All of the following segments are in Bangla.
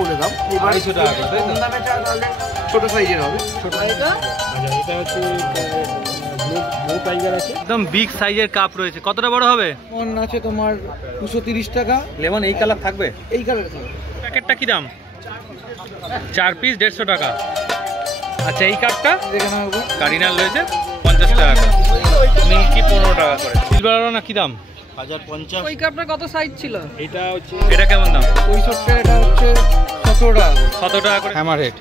বলে দাম, 250 টাকা করে। কম দামে চাই তাহলে ছোট সাইজের হবে। ছোট এটা এটা হচ্ছে ব্লু টাইগার আছে, একদম বিগ সাইজের কাপ রয়েছে। কতটা বড় হবে? মন আছে তোমার 230 টাকা। লেমন এই কালার থাকবে? এই কালার থাকবে। প্যাকেটটা কি দাম? 4 পিস 150 টাকা। আচ্ছা এই কাপটা দেখে নাও, কার্ডিনাল রয়েছে 50 টাকা করে, মিল্কি 15 টাকা করে। সিলভার না কি দাম? 1050। ওই কাপটা কত সাইজ ছিল? এটা হচ্ছে, এটা কেমন দাম? 65। এটা হচ্ছে 17 টাকা। 17 টাকা করে। হ্যামার হেড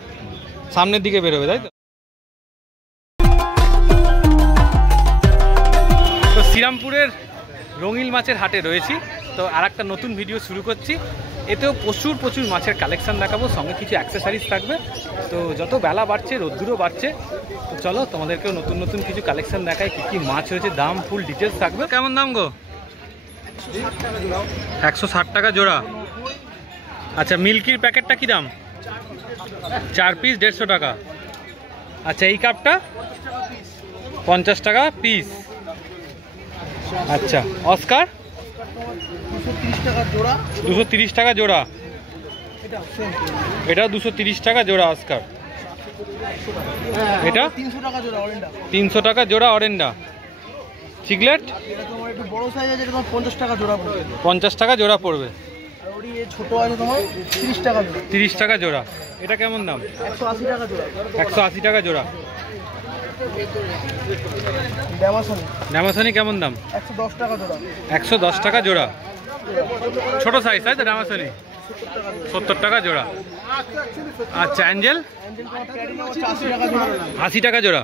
সামনের দিকে বেরোবে, তাই তো? তো শ্রীরামপুরের রঙিল মাছের হাটে রয়েছি। তো আর একটা নতুন ভিডিও শুরু করছি। এতেও প্রচুর প্রচুর মাছের কালেকশন দেখাবো, সঙ্গে কিছু অ্যাক্সেসরিজ থাকবে। তো যত বেলা বাড়ছে রোদ্দুরও বাড়ছে, তো চলো তোমাদেরকেও নতুন নতুন কিছু কালেকশন দেখায়, কী কী মাছ হয়েছে, দাম ফুল ডিটেলস থাকবে। কেমন দাম গো? 160 টাকা জোড়া। আচ্ছা মিল্কির প্যাকেটটা কি দাম? 4 পিস 150 টাকা। আচ্ছা এই কাপটা 50 টাকা পিস। আচ্ছা অস্কার 230 টাকা জোড়া। এটা 230 টাকা জোড়া অস্কার। এটা 300 টাকা জোড়া অরেন্ডা। চিকলেট একটু বড় সাইজ আছে, তোমার 50 টাকা জোড়া পড়বে। 50 টাকা জোড়া পড়বে। আর ওই ছোট আছে তোমার 30 টাকা জোড়া। 30 টাকা জোড়া। এটা কেমন দাম? 180 টাকা জোড়া। 180 টাকা জোড়া। ড্যামাসনি কেমন দাম? 110 টাকা জোড়া। 110 টাকা জোড়া। ছোট সাইজ তাই তো ড্যামাসনি? 70 টাকা জোড়া। আচ্ছা অ্যাঞ্জেল 80 টাকা জোড়া।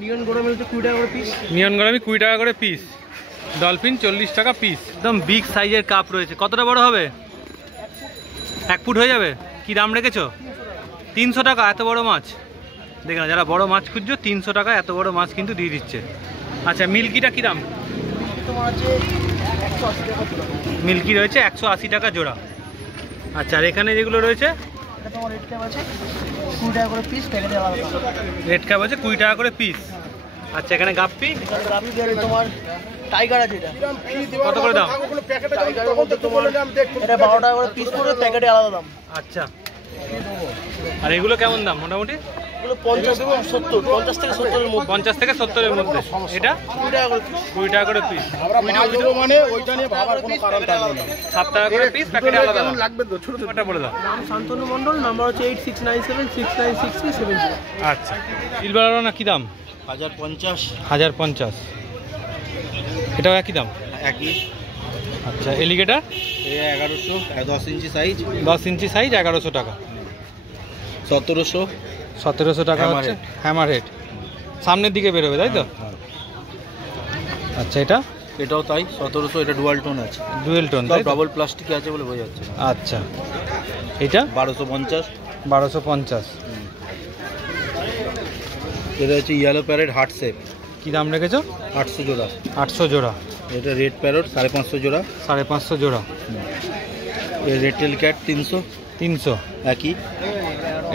নিয়ন গরমে 20 টাকা করে পিস। নিয়ন গরমি 20 টাকা করে পিস। ডলফিন 40 টাকা পিস। একদম বিগ সাইজের কাপ রয়েছে। কতটা বড় হবে? 1 ফুট হয়ে যাবে। কি দাম রেখেছো? 300 টাকা। এত বড় মাছ দেখে না, যারা বড় মাছ খুঁজছো 300 টাকা এত বড় মাছ কিন্তু দিয়ে দিচ্ছে। আচ্ছা মিল্কিটা কি দাম? মিল্কি রয়েছে 180 টাকা জোড়া। আচ্ছা আর এখানে যেগুলো রয়েছে রেড ক্যাপ আছে 20 টাকা করে পিস। আচ্ছা এখানে গাপ্পি তোমার টাইগার আছে, এটা কত করে দাম? এটা 12 টাকা করে পিস পড়বে, প্যাকেটে আলাদা দাম। আচ্ছা আর এগুলো কেমন দাম মোটামুটি? এগুলো 50 থেকে 70, 50 থেকে 70 এর মধ্যে। 50 থেকে 70 এর মধ্যে। এটা 20 টাকা করে পিস। 20 টাকা করে পিস। মানে ওইটা নিয়ে ভাবার কোনো কারণ থাকবে না। 7 টাকা করে পিস, প্যাকেটে আলাদা দাম। লাগবে তো ছোট ছোটটা বলে দাও। নাম শান্তনু মণ্ডল, নাম্বার হচ্ছে 8697696370। আচ্ছা সিলভার না কি দাম? 1050। 1050। এটাও একই দাম? একই। আচ্ছা এলিগেটার এই 1100, 10 ইঞ্চি সাইজ। 10 ইঞ্চি সাইজ 1100 টাকা। 1700। 1700 টাকা হচ্ছে হ্যামার হেড সামনের দিকে বেরোবে, তাই তো? আচ্ছা এটাও তাই 1700। এটা ডুয়াল টোন আছে, ডুয়েল টোন, ডাবল প্লাস্টিক আছে বলে বোঝা যাচ্ছে। আচ্ছা এটা 1250। 1250। এটা হচ্ছে ইয়েলো প্যারেট হার্ট শেপ। কি দাম রেখেছো? 800 জোড়া। 800 জোড়া। এটা রেড প্যারট 550 জোড়া। 550 জোড়া। Red tail cat 300। 300 একই।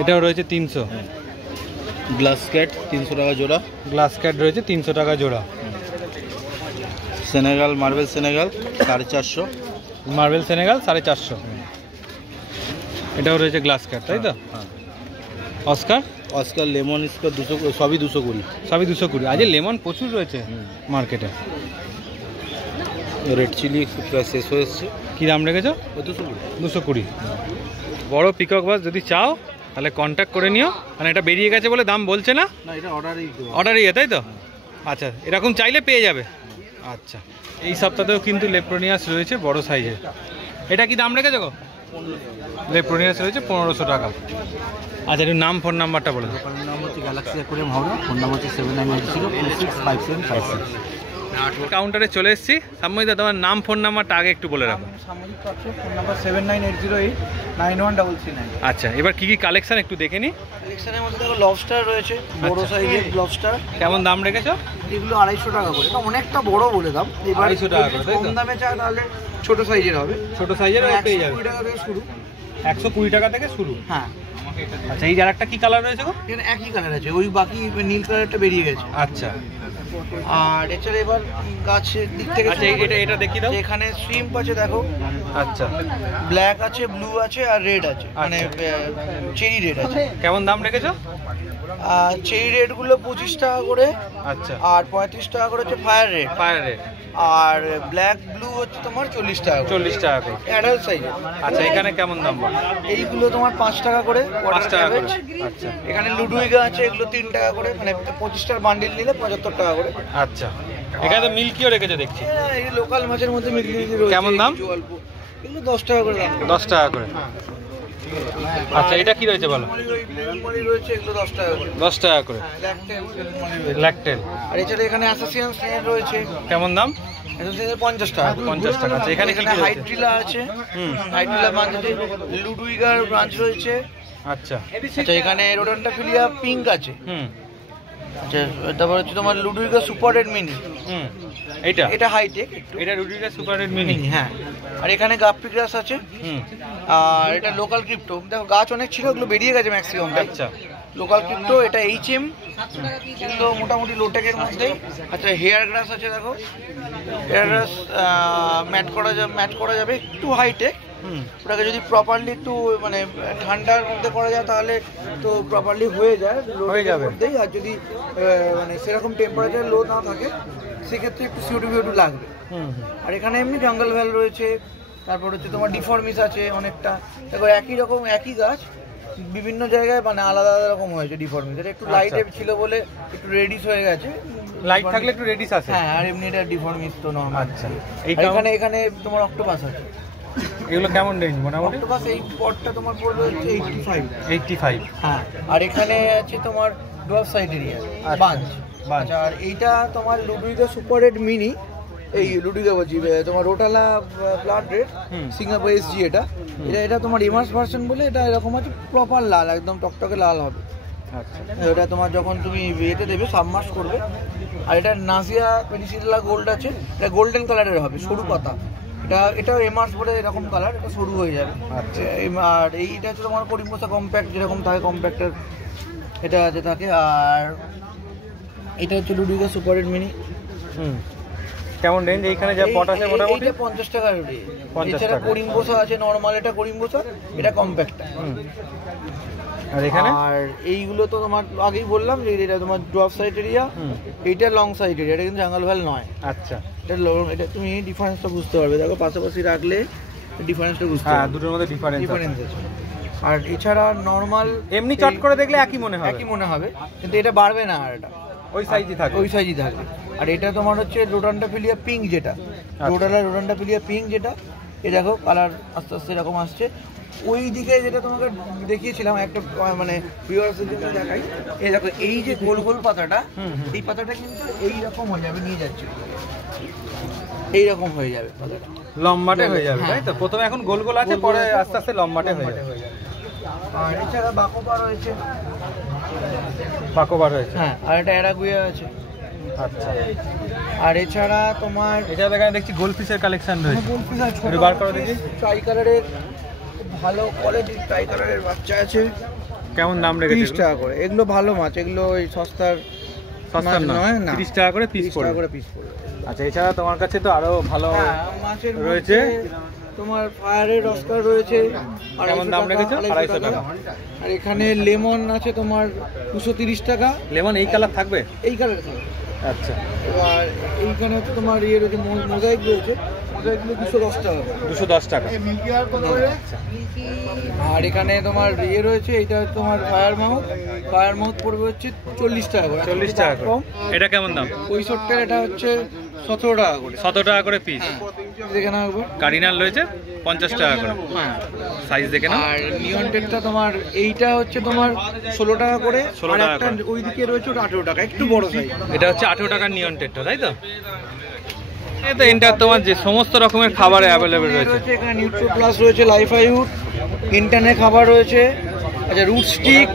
এটাও রয়েছে 300। গ্লাস ক্যাট 300 টাকা জোড়া। গ্লাস ক্যাট রয়েছে 300 টাকা জোড়া। Senegal marble Senegal 450। Marble Senegal 450। এটাও রয়েছে গ্লাস ক্যাট, তাই তো? অস্কার অস্কার লেমন স্কার 200, সবই 220। সবই 220। আজ লেমন প্রচুর রয়েছে মার্কেটে। রেড চিলি প্রায় শেষ হয়ে এসছে। কী দাম রেখেছো? 220। বড় পিকক বাস যদি চাও তাহলে কন্ট্যাক্ট করে নিও, মানে এটা বেরিয়ে গেছে বলে দাম বলছে না। এটা অর্ডারই, তাই তো? আচ্ছা এরকম চাইলে পেয়ে যাবে। আচ্ছা এই সপ্তাহেও কিন্তু লেপ্রোনিয়াস রয়েছে বড় সাইজের। এটা কি দাম রেখেছো গো? লেপ্রোনিয়াস রয়েছে 1500 টাকা। আচ্ছা একটু নাম ফোন নাম্বারটা বলে দাও। নাম হচ্ছে Galaxy aquarium Howrah. Phone number হচ্ছে 7980265756। কাউন্টারে চলে এসেছি। সাম্যদা তোমার নাম ফোন নাম্বারটা আগে একটু বলে রাখো। সামাজিক পাত্র, ফোন নাম্বার 7980891333। আচ্ছা এবার কি কি কালেকশন একটু দেখে নি। কালেকশনের মধ্যে দেখো লবস্টার রয়েছে, বড় সাইজের লবস্টার। কেমন দাম রেখেছো? এগুলো 250 টাকা করে। এটা অনেকটা বড় বলে দাম। এবার 250 টাকা করে, তাই তো? কম দামে চাই তাহলে ছোট সাইজের হবে। ছোট সাইজের পেয়ে যাবে 120 টাকা থেকে শুরু। 120 টাকা থেকে শুরু। হ্যাঁ। আচ্ছা এই আরেকটা কি কালার রয়েছে গো? এখানে একই কালার আছে, ওই বাকি নীল কালারটা বেরিয়ে গেছে। আচ্ছা আর এছাড়া এবার গাছের দিক থেকে আচ্ছা এটা দেখিয়ে দাও। এখানে শ্রিম্প আছে দেখো, আচ্ছা, ব্ল্যাক আছে, ব্লু আছে আর রেড আছে, মানে চেরি রেড আছে। কেমন দাম রেখেছো? চেরি রেডগুলো 25 টাকা করে। আচ্ছা, আর 35 টাকা করে হচ্ছে ফায়ার রেড। Fire red. আর ব্ল্যাক ব্লু হচ্ছে তোমার 40 টাকা। 40 টাকা করে অ্যাডাল্ট সাইজ। আচ্ছা, এখানে কেমন দাম বল? এইগুলো তোমার 5 টাকা করে। 5 টাকা করে। আচ্ছা, এখানে লুডুইগা আছে, এগুলো 3 টাকা করে, মানে 25টার বান্ডিল নিলে 75 টাকা করে। আচ্ছা, এখানে তো মিল্কিও রেখেছো দেখছি। এই লোকাল মাছের মধ্যে মিল্কি রয়েছে। কেমন দাম? অল্প, এগুলো 10 টাকা করে দাম। 10 টাকা করে। আচ্ছা, এটা কি রয়েছে বলো? মলি রয়েছে, এগুলো 10 টাকা করে। 10 টাকা করে। ল্যাকটেল। আর এছাড়া এখানে অ্যাসোসিয়েশন স্নেল রয়েছে। কেমন দাম? 50 টাকা। 50 টাকা। আচ্ছা, এখানে কি হাইড্রিলা আছে। হাইড্রিলা ব্রাঞ্চ আছে, লুডুইগার ব্রাঞ্চ রয়েছে। আচ্ছা, আচ্ছা, এখানে রোডেন্টাফিলিয়া পিঙ্ক আছে। আচ্ছা, তারপর হচ্ছে তোমার লুডুইগা সুপার রেড মিনি। এটা হাইটেক, এটা লুডুইগা সুপার রেড মিনি। হ্যাঁ। আর এখানে গাপ্পি গ্রাস আছে। আর এটা লোকাল ক্রিপ্টো। দেখো গাছ অনেক ছিল, ওগুলো বেরিয়ে গেছে ম্যাক্সিমাম। আচ্ছা, লোকাল ক্রিপ্টো। এটা HM, এগুলো মোটামুটি লোটেকের মধ্যে। আচ্ছা, হেয়ার গ্রাস আছে, দেখো হেয়ার গ্রাস ম্যাট করা যাবে, একটু হাইটেক। ওটাকে যদি প্রপারলি একটু মানে ঠান্ডার মধ্যে করা যায় তাহলে তো প্রপারলি হয়ে যাবে। আর যদি মানে সেরকম টেম্পারেচার লো না থাকে সেক্ষেত্রে একটু CO2 লাগবে। আর এখানে এমনি জঙ্গল ভ্যাল রয়েছে। তারপর হচ্ছে তোমার ডিফর্মিস আছে অনেকটা। দেখো একই গাছ বিভিন্ন জায়গায় মানে আলাদা রকম হয়েছে ডিফর্মিস। এটা একটু লাইট ছিল বলে একটু রেডিশ হয়ে গেছে। লাইট থাকলে একটু রেডিশ আছে। হ্যাঁ, আর এমনি এটা ডিফর্মিস তো নরমাল। আচ্ছা, এখানে তোমার অক্টোপাস আছে। এগুলো কেমন রেঞ্জ মোটামুটি? অক্টোপাস এই পটটা তোমার পড়বে হচ্ছে 85। হ্যাঁ। আর এখানে আছে তোমার ডুয়ার্ফ সাইডেরিয়া বাঞ্চ। আচ্ছা, আর এইটা তোমার লুডুইগা সুপার রেড মিনি। এই লুডুইগা বলছি, তোমার রোটালা ব্লাড রেড সিঙ্গাপুর SG। এটা তোমার ইমার্স ভার্সন বলে এটা এরকম আছে, প্রপার লাল, একদম টকটকে লাল হবে। আচ্ছা, এটা তোমার যখন তুমি ইয়েতে দেবে সাবমার্স করবে। আর এটা নাজিয়া পেনিসিলা গোল্ড আছে, এটা গোল্ডেন কালারের হবে, সরু পাতা। এটা এমার্স বলে এরকম কালার, এটা সরু হয়ে যাবে। আর এইটা হচ্ছে তোমার করিমবোসা কম্প্যাক্ট, যেরকম থাকে কম্প্যাক্টের এটা আছে থাকে। আর এটা হচ্ছে লুডুইগা সুপার রেড মিনি। কেমন রেঞ্জ? এইখানে যা পট আছে মোটামুটি 50 টাকা রেট। এছাড়া করিমবোসা আছে নরমাল, এটা করিমবোসা, এটা কম্প্যাক্ট। আর এখানে আর এইগুলো তো তোমার আগেই বললাম যে এটা তোমার ড্রপ সাইড এরিয়া, এইটা লং সাইড এরিয়া, এটা কিন্তু জঙ্গল ভ্যাল নয়। আচ্ছা, এটা তুমি ডিফারেন্সটা বুঝতে পারবে। দেখো পাশাপাশি রাখলে ডিফারেন্সটা বুঝতে পারবে। হ্যাঁ, দুটোর মধ্যে ডিফারেন্স আছে। আর এছাড়া নরমাল এমনি চট করে দেখলে একই মনে হবে, কিন্তু এটা বাড়বে না। আর এটা ওই সাইজই থাকবে। আর এটা তোমার হচ্ছে রোডেন্টাফিলিয়া পিঙ্ক, যেটা রোডেন্টাফিলিয়া পিঙ্ক, যেটা এই দেখো কালার আস্তে আস্তে এরকম আসছে। ওই দিকে যেটা তোমাকে দেখিয়েছিলাম একটা মানে ভিউয়ার্সদের জন্য দেখাই, এই দেখো এই যে গোল গোল পাতাটা, এই পাতাটা কিন্তু এইরকম হয়ে যাবে, নিয়ে যাচ্ছে এইরকম হয়ে যাবে পাতাটা, লম্বাটে হয়ে যাবে, তাই তো? প্রথমে এখন গোল গোল আছে, পরে আস্তে আস্তে লম্বাটে হয়ে যাবে। আর এছাড়া বাকোবার রয়েছে। হ্যাঁ, আর এটা অ্যারাগুয়া আছে। আচ্ছা, আর এছাড়া তোমার এটা এখানে দেখছি গোল্ডফিশের কালেকশন রয়েছে। গোল্ডফিশ আছে, একটু বার করে দেখি। ট্রাই কালারের ভালো কোয়ালিটির ট্রাই কালারের বাচ্চা আছে। কেমন দাম রেখেছে? 30 টাকা করে। এগুলো ভালো মাছ, এগুলো ওই সস্তার নয়, 30 টাকা করে পিস পড়বে। আচ্ছা, এছাড়া তোমার কাছে তো আরো ভালো মাছের রয়েছে। তোমার ফায়ারের অস্কার রয়েছে। কেমন দাম রেখেছো? 250 টাকা। আর এখানে লেমন আছে তোমার 230 টাকা। লেমন এই কালার থাকবে? এই কালার থাকবে। আচ্ছা, আর এইখানে হচ্ছে তোমার ইয়ে রয়েছে, মোজাইক রয়েছে, মোজাইকগুলো 210 টাকা। 210 টাকা। আর এখানে তোমার ইয়ে রয়েছে, এইটা তোমার ফায়ার মাউথ পড়বে হচ্ছে 40 টাকা করে। 40 টাকা করে। এটা কেমন দাম? 65, এটা হচ্ছে 17 টাকা করে। 17 টাকা করে পিস। দেখে নাও একবার। কার্ডিনাল রয়েছে 50 টাকা করে। হ্যাঁ, সাইজ দেখে নাও। আর নিয়ন টেটটা তোমার এইটা হচ্ছে তোমার 16 টাকা করে। 16 টাকা করে। ওই দিকে রয়েছে ওটা 18 টাকা, একটু বড় সাইজ। এটা হচ্ছে 18 টাকার নিয়ন টেটটা, তাই তো? এটা এন্টার তোমার যে সমস্ত রকমের খাবারে অ্যাভেলেবেল রয়েছে। এখানে নিউট্রো প্লাস রয়েছে, লাইফ আইউট, ইন্টারনেট খাবার রয়েছে। আচ্ছা, রুট স্টিক।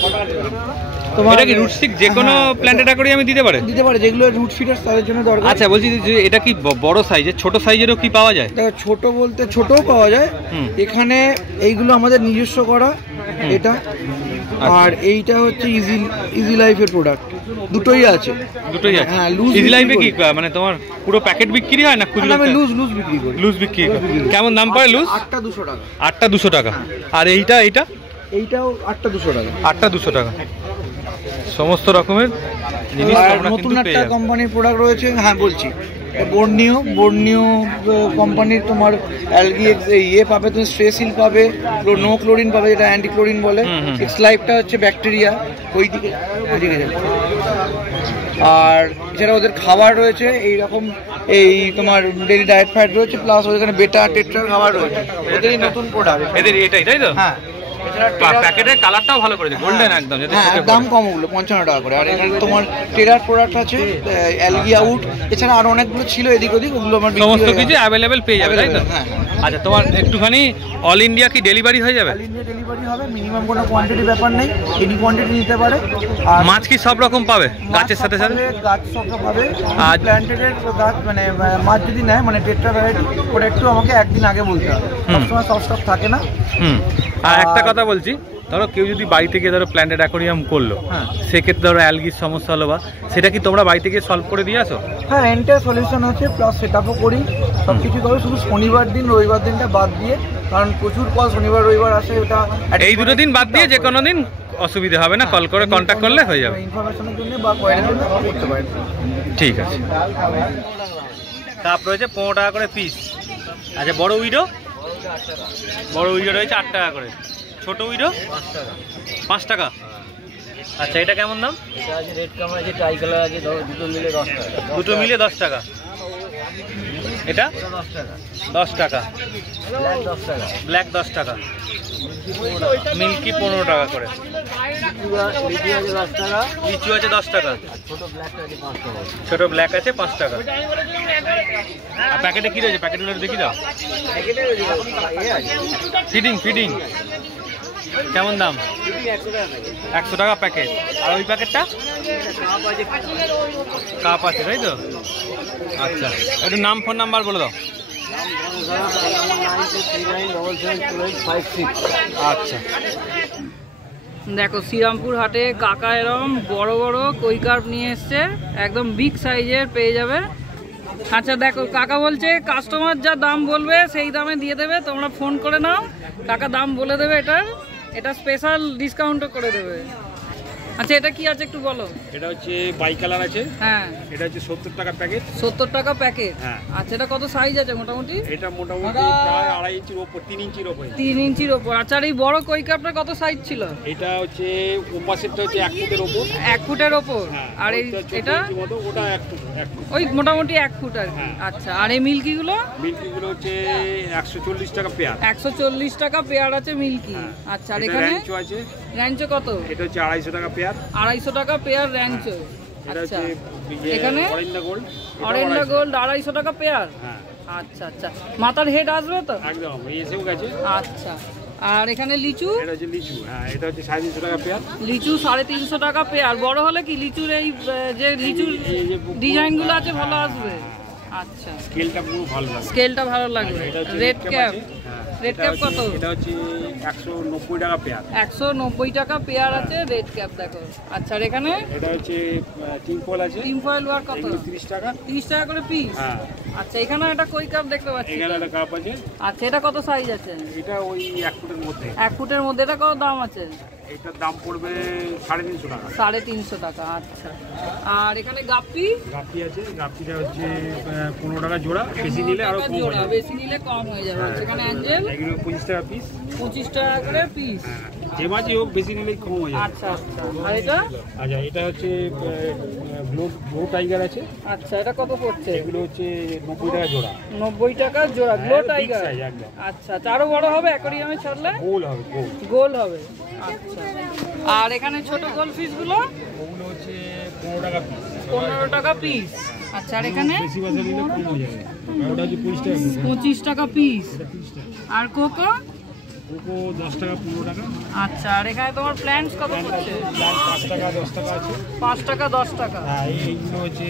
এটা কি রুট স্টিক যে কোনো প্ল্যান্টেড অ্যাকোয়ারিয়ামে আমি দিতে পারে? যেগুলো রুট ফিডার তাদের জন্য দরকার। আচ্ছা, বলছি যে এটা কি বড় সাইজের, ছোট সাইজেরও কি পাওয়া যায়? দেখো, ছোট বলতে ছোটও পাওয়া যায় এখানে। এইগুলো আমাদের নিজস্ব করা এটা। আর এইটা হচ্ছে ইজি লাইফের প্রোডাক্ট। দুটোই আছে। দুটোই আছে। হ্যাঁ, লুজ ইজি লাইফে কি বিক্রি মানে তোমার পুরো প্যাকেট বিক্রি হয় না খুচরো? আমি লুজ বিক্রি করি। লুজ বিক্রি কেমন দাম পড়ে লুজ? 8টা 200 টাকা। 8টা 200 টাকা। আর এইটাও 8টা 200 টাকা। 8টা 200 টাকা। সমস্ত রকমের জিনিস আর তোমরা নতুন কিন্তু একটা পেয়ে যাবে। কোম্পানির প্রোডাক্ট রয়েছে, হ্যাঁ বলছি, বর্নিও কোম্পানির তোমার অ্যালগি ইয়ে পাবে, তুমি স্ট্রেসিল পাবে, নো ক্লোরিন পাবে, যেটা অ্যান্টি ক্লোরিন বলে। এক্স লাইফটা হচ্ছে ব্যাকটেরিয়া, ওইদিকে যাবে। আর এছাড়া ওদের খাবার রয়েছে এইরকম, এই তোমার ডেইলি ডায়েট ফ্যাট রয়েছে, প্লাস ওখানে বেটা টেট্রার খাবার রয়েছে। এদেরই নতুন প্রোডাক্ট, এদের এটাই তাই তো? হ্যাঁ। প্যাকেটের কালারটাও ভালো করে গোল্ডেন একদম, যাতে হ্যাঁ, চোখে দাম পড়ে। কম ওগুলো 55 টাকা করে। আর এখানে তোমার টেরার প্রোডাক্ট আছে, অ্যালগি আউট, এছাড়া আরো অনেকগুলো ছিল এদিক ওদিক, ওগুলো আমার বিক্রি সমস্ত হয়ে কিছু গেছে। অ্যাভেলেবেল পেয়ে যাবে তাই তো? হ্যাঁ। আচ্ছা, তোমার একটুখানি অল ইন্ডিয়া কি ডেলিভারি হয়ে যাবে? অল ইন্ডিয়া ডেলিভারি হবে, মিনিমাম কোনো কোয়ান্টিটি ব্যাপার নেই, এনি কোয়ান্টিটি নিতে পারে। আর মাছ কি সব রকম পাবে গাছের সাথে সাথে? গাছ সব পাবে। আর প্ল্যান্টেডের গাছ মানে মাছ যদি নেয়, মানে টেট্রা ভ্যারাইটি, ওটা একটু আমাকে একদিন আগে বলতে হবে, সবসময় সব স্টক থাকে না। আর একটা কথা বলছি, ধরো কেউ যদি বাড়ি থেকে ধরো প্ল্যান্টেড অ্যাকোরিয়াম করলো, সেক্ষেত্রে ধরো অ্যালগির সমস্যা হলো, বা সেটা কি তোমরা বাড়ি থেকে সলভ করে দিয়ে আসো? হ্যাঁ, এন্টার সলিউশন হচ্ছে, প্লাস সেট আপও করি, সব কিছু করে। শুধু শনিবার দিন রবিবার দিনটা বাদ দিয়ে, কারণ প্রচুর কল শনিবার রবিবার আসে, ওটা এই দুটো দিন বাদ দিয়ে যে কোনো দিন অসুবিধা হবে না, কল করে কন্ট্যাক্ট করলে হয়ে যাবে। ইনফরমেশনের জন্য বা কোয়ারির জন্য করতে পারেন। ঠিক আছে। কাপ রয়েছে 15 টাকা করে পিস। আচ্ছা, বড় উইডো রয়েছে 8 টাকা করে, ছোট উইডো 5 টাকা। আচ্ছা, এটা কেমন দাম? এটা আছে রেড কালার আছে, ট্রাই কালার আছে, দুটো মিলে 10 টাকা। দুটো মিলে 10 টাকা। এটা 10 টাকা। ব্ল্যাক 10 টাকা। ব্ল্যাক 10 টাকা। মিল্কি 15 টাকা করে। লিচু আছে 10 টাকা। লিচু আছে 10 টাকা। ছোট ব্ল্যাক আছে 5 টাকা। ছোট ব্ল্যাক আছে 5 টাকা। আর প্যাকেটে কি রয়েছে? প্যাকেটগুলো দেখি দাও। ফিডিং কেমন দাম? 100 টাকা প্যাকেট। আর ওই প্যাকেটটা কাপ আছে তাই তো? আচ্ছা, একটু নাম ফোন নাম্বার বলে দাও। আচ্ছা, দেখো শ্রীরামপুর হাটে কাকা এরম বড় বড় কই কার্প নিয়ে এসছে, একদম বিগ সাইজের পেয়ে যাবে। আচ্ছা দেখো, কাকা বলছে কাস্টমার যা দাম বলবে সেই দামে দিয়ে দেবে, তোমরা ফোন করে নাও, কাকা দাম বলে দেবে। এটা স্পেশাল ডিসকাউন্টও করে দেবে। আচ্ছা, এটা কি আছে একটু বলো। এটা হচ্ছে বাই কালার আছে। হ্যাঁ, এটা হচ্ছে 70 টাকা প্যাকেট। 70 টাকা প্যাকেট। হ্যাঁ। আচ্ছা, এটা কত সাইজ আছে মোটামুটি? এটা মোটামুটি প্রায় 2.5 ইঞ্চির ওপর, 3 ইঞ্চির ওপর। 3 ইঞ্চির ওপর। আচ্ছা, আর এই বড় কই কাপটা কত সাইজ ছিল? এটা হচ্ছে ওপাশেরটা হচ্ছে 1 ফুটের ওপর। 1 ফুটের ওপর। আর এই এটা ওটা 1 ফুট। ওই মোটামুটি 1 ফুট আর কি। আচ্ছা, আর এই মিল্কিগুলো? মিল্কিগুলো হচ্ছে 140 টাকা পেয়ার। 140 টাকা পেয়ার আছে মিল্কি। আচ্ছা, আর এখানে র্যাঞ্চো আছে। র্যাঞ্চো কত? এটা হচ্ছে 250 টাকা পেয়ার। 250 টাকা পেয়ার র্যাঞ্চো। এটা আচ্ছা, হচ্ছে এখানে অরেঞ্জা গোল্ড। অরেঞ্জা গোল্ড 250 টাকা পেয়ার। হ্যাঁ। আচ্ছা আচ্ছা, মাথার হেড আসবে তো? একদম, এই এসেও গেছে। আচ্ছা, আর এখানে লিচু? এটা হচ্ছে লিচু। হ্যাঁ, এটা হচ্ছে 350 টাকা পেয়ার। লিচু 350 টাকা পেয়ার। বড় হলে কি লিচুর এই যে লিচুর ডিজাইনগুলো আছে ভালো আসবে? আচ্ছা, স্কেলটা পুরো ভালো লাগে। স্কেলটা ভালো লাগবে। Red cap? রেড ক্যাপ কত? এটা হচ্ছে 190 টাকা পেয়ার। 190 টাকা পেয়ার আছে রেড ক্যাপ। দেখো। আচ্ছা, আর এখানে এটা হচ্ছে টিম ফয়েল আছে। টিম ফয়েল ওয়ার কত? 30 টাকা। 30 টাকা করে পিস। হ্যাঁ। আচ্ছা, এখানে একটা কই কাপ দেখতে পাচ্ছি। এখানে একটা কাপ আছে। আচ্ছা, এটা কত সাইজ আছে? এটা ওই 1 ফুটের মধ্যে। 1 ফুটের মধ্যে। এটা কত দাম আছে? এটার দাম পড়বে 350 টাকা। 350 টাকা। আচ্ছা, আর এখানে গাপ্পি? গাপ্পি আছে। গাপ্পিটা হচ্ছে 15 টাকা জোড়া, বেশি নিলে আরো কম হয়ে যাবে। বেশি নিলে কম হয়ে যাবে। সেখানে অ্যাঞ্জেল? এগুলো 25 টাকা পিস। 25 টাকা করে পিস। যে মাছই হোক বেশি নিলেই কম হয়ে যাবে। আচ্ছা আচ্ছা, আর এটা? আচ্ছা, এটা হচ্ছে গ্লো টাইগার আছে। আচ্ছা, এটা কত পড়ছে? এগুলো হচ্ছে 90 টাকা জোড়া। 90 টাকা জোড়া গ্লো হ্যাঁ, big টাইগার। size একদম। আচ্ছা, আরো বড় হবে অ্যাকোয়ারিয়ামে ছাড়লে? গোল হবে, গোল। গোল হবে। আচ্ছা, আর এখানে ছোট গোল ফিশ গুলো? ওগুলো হচ্ছে 15 টাকা পিস। 15 টাকা পিস। আচ্ছা, আর এখানে? বেশি বাজার নিলে কম হয়ে যাবে। আর ওটা হচ্ছে 25 টাকা পিস। 25 টাকা পিস। আর কোকো? কোকো 10 টাকা 15 টাকা। আচ্ছা, আর এখানে তোমার প্ল্যান্টস কত পড়ছে? 5 টাকা 10 টাকা আছে। 5 টাকা 10 টাকা। হ্যাঁ, এইগুলো হচ্ছে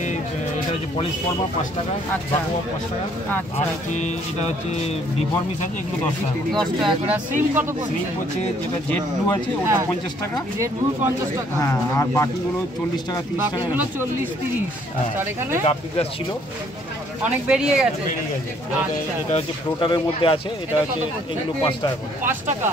এটা হচ্ছে পলিশ ফর্মা 5 টাকা, আচ্ছা। বাকুয়া 5 টাকা। আচ্ছা। আর হচ্ছে এটা হচ্ছে ডিফর্মিস আছে, এগুলো 10 টাকা। 10 টাকা করে। আর সিম কত পড়ছে? স্লিপ হচ্ছে যেটা জেড ব্লু আছে ওটা হ্যাঁ। 50 টাকা। রেড ব্লু 50 টাকা। হ্যাঁ, আর বাকিগুলো 40 টাকা 30 টাকা। বাকিগুলো 40 30। হ্যাঁ। আর এখানে গাপ্পি গাছ ছিল, অনেক বেরিয়ে গেছে। এটা এটা হচ্ছে ফ্লোটারের মধ্যে আছে, এটা হচ্ছে এগুলো 5 টাকা করে। 5 টাকা।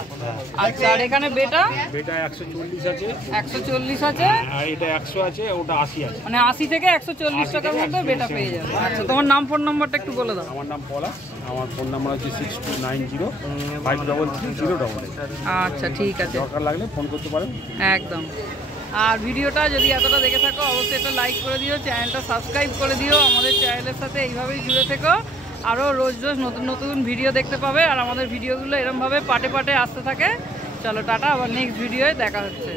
আচ্ছা, আর এখানে বেটা? এটা 140 আছে। 140 আছে। আর এটা 100 আছে, ওটা 80 আছে। মানে 80 থেকে 140 টাকার মধ্যে বেটা পেয়ে যাবে। আচ্ছা, তোমার নাম ফোন নাম্বারটা একটু বলে দাও। আমার নাম পলাশ, আমার ফোন নাম্বার হচ্ছে 6290533088। আচ্ছা, ঠিক আছে, দরকার লাগলে ফোন করতে পারেন। একদম। আর ভিডিওটা যদি এতটা দেখে থাকো অবশ্যই একটা লাইক করে দিও, চ্যানেলটা সাবস্ক্রাইব করে দিও, আমাদের চ্যানেলের সাথে এইভাবেই জুড়ে থেকো। আরও রোজ রোজ নতুন নতুন ভিডিও দেখতে পাবে, আর আমাদের ভিডিওগুলো এরমভাবে পার্টে পার্টে আসতে থাকে। চলো টাটা, আবার নেক্সট ভিডিওয় দেখা হচ্ছে।